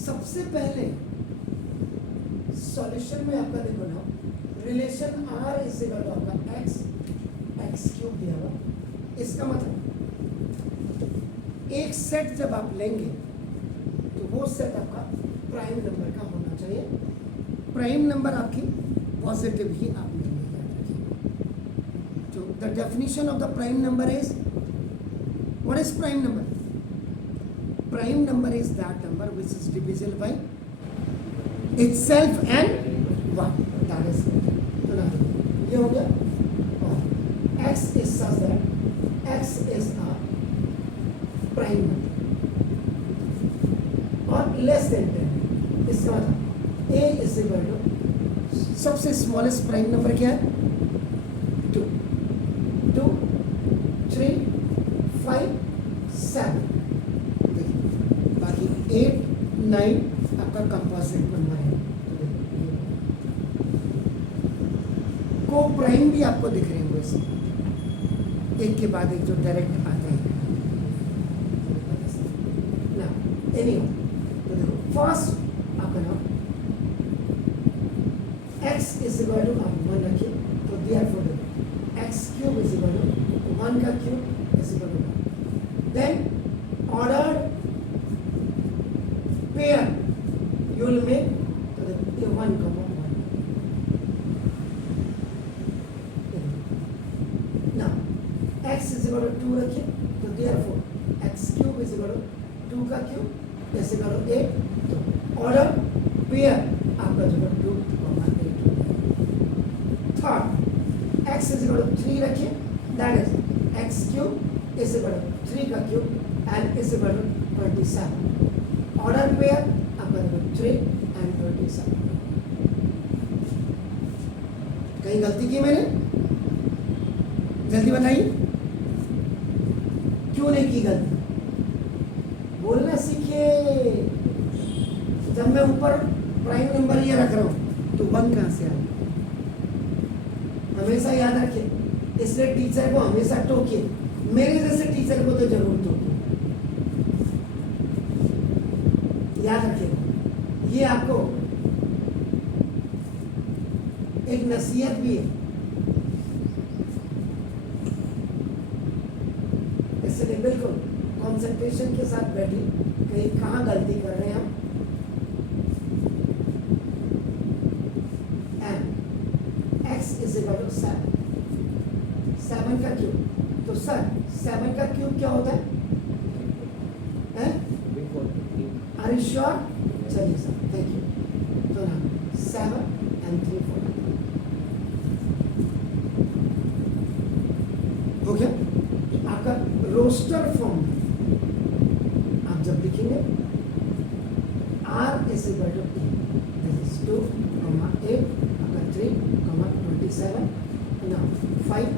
सबसे पहले सॉल्यूशन में आपका देखो ना, relation R is equal to आपका x क्यूब दिया हुआ। इसका मतलब एक सेट जब आप लेंगे तो वो सेट आपका प्राइम नंबर का होना चाहिए। प्राइम नंबर आपकी पॉजिटिव ही आप लेंगे, याद रखिए। तो the definition of the prime number is, what is prime number? Prime number is that number which is divisible by itself and 1, that is it। तो ना ये हो गया, और x is such that x is a prime number और less than 10। इसका मतलब a is equal to, सबसे स्मॉलेस्ट प्राइम नंबर क्या है? 2, 2, 3, 5, 7। बाकी 8, 9 आपका कंपोजिट नंबर है। को प्राइम भी आपको दिख रहे होंगे इसमें, एक के बाद एक जो डायरेक्ट आते हैं ना। एनीवे, तो देखो फर्स्ट आपका नाम x इज इक्वल टू, आप 1 रखिए, तो therefore x cube is equal to 1 का cube is equal to 1। Then ordered pair you will make, तो देखो ये 1, 1। now x is equal to 2 रखिए, तो therefore x cube is equal to 2 का क्यूब is equal to 8। तो order pair आपका जो है 2, 8। Third x is equal to 3 रखिए, that is x cube is equal to 3 का cube and is equal to 27। Order pair 3 and 27। कहीं गलती की मैंने? जल्दी बताइए, क्यों नहीं की गलती? बोलना सीखिए। जब मैं ऊपर प्राइम नंबर ये रख रहा हूं तो 1 कहां से आया? हमेशा याद रखिए, इसलिए टीचर को हमेशा टोकिए। मेरे जैसे टीचर को तो जरूर टोकिए, याद रखिए। ये आपको एक नसीहत भी है, इसलिए बिल्कुल कंसंट्रेशन के साथ बैठिए। कहीं कहाँ गलती कर रहे हैं हम? And x is equal to 7 का क्यूब। तो सर 7 का क्यूब क्या होता है? Are you sure? चलिए सर, थैंक यू। तो ना 7 and 3, 4 हो गया आपका रोस्टर फॉर्म। आप जब लिखेंगे r is equal to e, this is 2, 8, आपका 3, 27, now 5,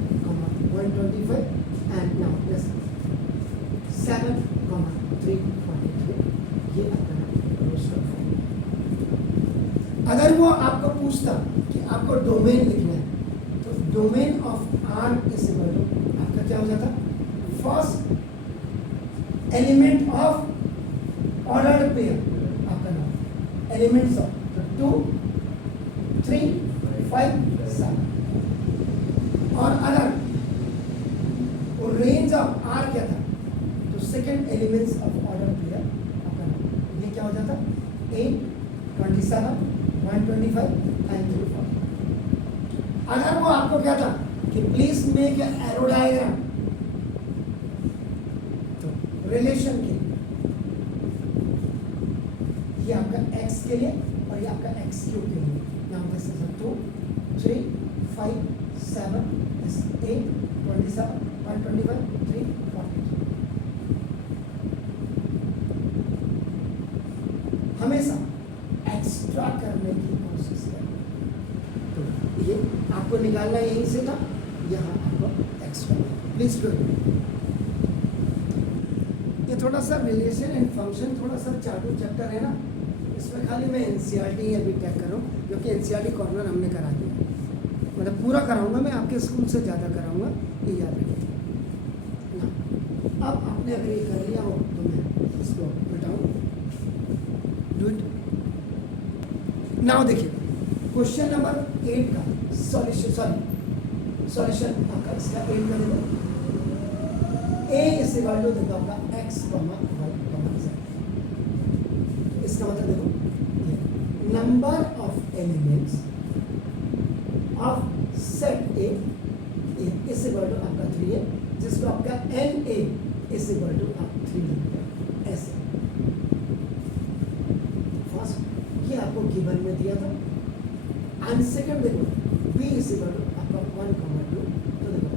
125 and now this 7, 3, 43। ये आपका रोस्टर फॉर्म। अगर वो आपको पूछता कि आपको डोमेन लिखना है, तो domain of R is equal to आपका क्या हो जाता? First element of ordered pair, आपका नाम एलिमेंट्स ऑफ 2, 3, 5, 7। और अगर वो रेंज ऑफ R क्या था, तो second elements of ordered pair आपका नाम, ये क्या हो जाता? 8, 27, 125 and 340। अगर वो आपको क्या था कि प्लीज मेक एरो डायग्राम, तो रिलेशन के ये आपका x के लिए और ये आपका x क्यूब के लिए, यहाँ पे 2, 3, 5, 7, 8, 27, 125, 340। हमेशा एक्स्ट्रा करने की कोशिश करें। तो ये आपको निकालना यहीं से था, यहाँ आपको एक्स्ट्रा प्लीज डू। ये थोड़ा सा रिलेशन एंड फंक्शन थोड़ा सा चालू चैप्टर है ना, इसमें खाली मैं एनसीईआरटी अभी टैग कर रहा हूँ, क्योंकि एनसीईआरटी कॉर्नर हमने करा दिया, मतलब पूरा कराऊंगा मैं, आपके स्कूल से ज़्यादा कराऊंगा, ये याद रखिए ना। अब आपने अगर ये कर लिया हो तो मैं इसको बताऊँ, डू इट। नाउ देखिए क्वेश्चन नंबर 8 का सॉल्यूशन आपका इसका 8 का देखो a इज इक्वल टू देखो आपका x, y, z। इसका मतलब देखो number of elements of set A is equal to आपका 3 है, जिसको आपका NA इज इक्वल टू आप 3 लिखते हैं ऐसे। फर्स्ट ये आपको गिवन में दिया था, एंड सेकंड देखो B इज इक्वल टू आपका 1, 2। तो देखो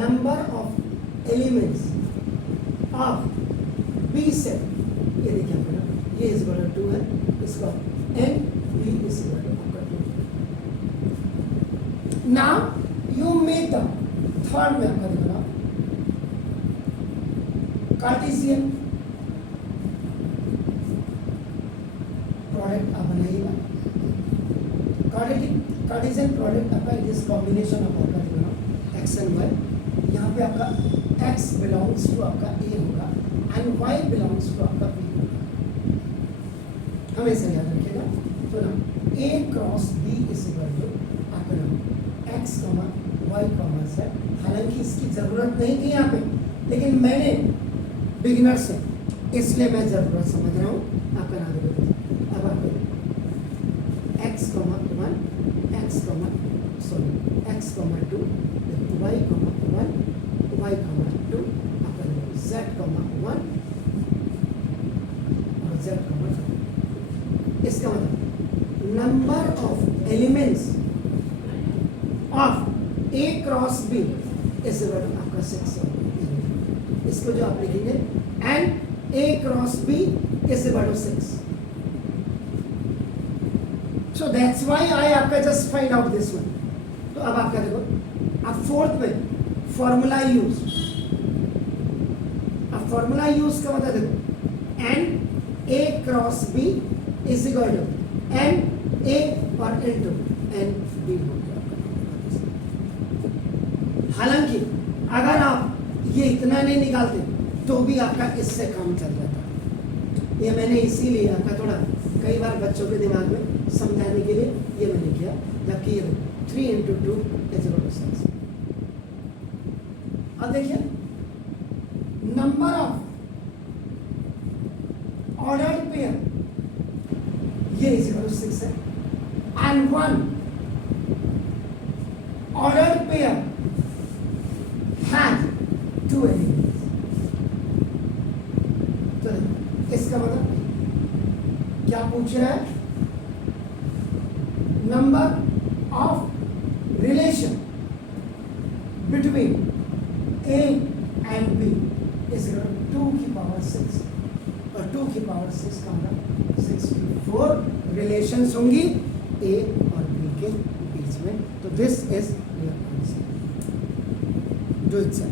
number of elements of B set, ये देखिए आपका ये इज इक्वल टू 2 है, इसका NB इज इक्वल टू आपका 2। Now you make the third में आपका देखो ना कार्टेशियन प्रोडक्ट आप बनाइएगा। कार्टेशियन प्रोडक्ट आपका इट इज कॉम्बिनेशन ऑफ आपका देखो ना x एंड y। यहाँ पे आपका x बिलोंग्स टू आपका a होगा एंड y बिलोंग्स टू आपका b होगा, हमेशा याद रखिएगा। तो ना a cross b is equal to आपका ना x, y, z। हालांकि इसकी जरूरत नहीं थी यहाँ पे, लेकिन मैंने बिगिनर से इसलिए मैं जरूरत समझ रहा हूँ। आपका नाम देखो अब आपको x, 1 x, 2 y, 1 y, 2 आपका z, 1 और z, 2। इसका मतलब number of elements of A cross B is equal to आपका 6। इसको जो आप लिखेंगे and A cross B is equal to 6। So that's why I आपका just find out this one. तो अब आपका देखो अब फोर्थ में फॉर्मूला यूज। अब फॉर्मूला यूज का मतलब देखो and A cross B is equal to n A और इनटू एन B हो गया। हालांकि अगर आप ये इतना नहीं निकालते तो भी आपका इससे काम चल जाता। ये मैंने इसीलिए आपका थोड़ा कई बार बच्चों के दिमाग में समझाने के लिए ये मैंने किया, जबकि ये 3 × 2 इज इक्वल टू 6। अब देखिए नंबर ऑफ ऑर्डर्ड पेयर ये इज इक्वल टू 6 है, and 1 ordered pair has 2 elements. तो इसका मतलब क्या पूछ रहा है? Number of relation between A and B is 2 की पावर 6 और 2 की पावर 6 का मतलब 64 रिलेशंस होंगी A और B के बीच में। तो this is your answer. Do it sir.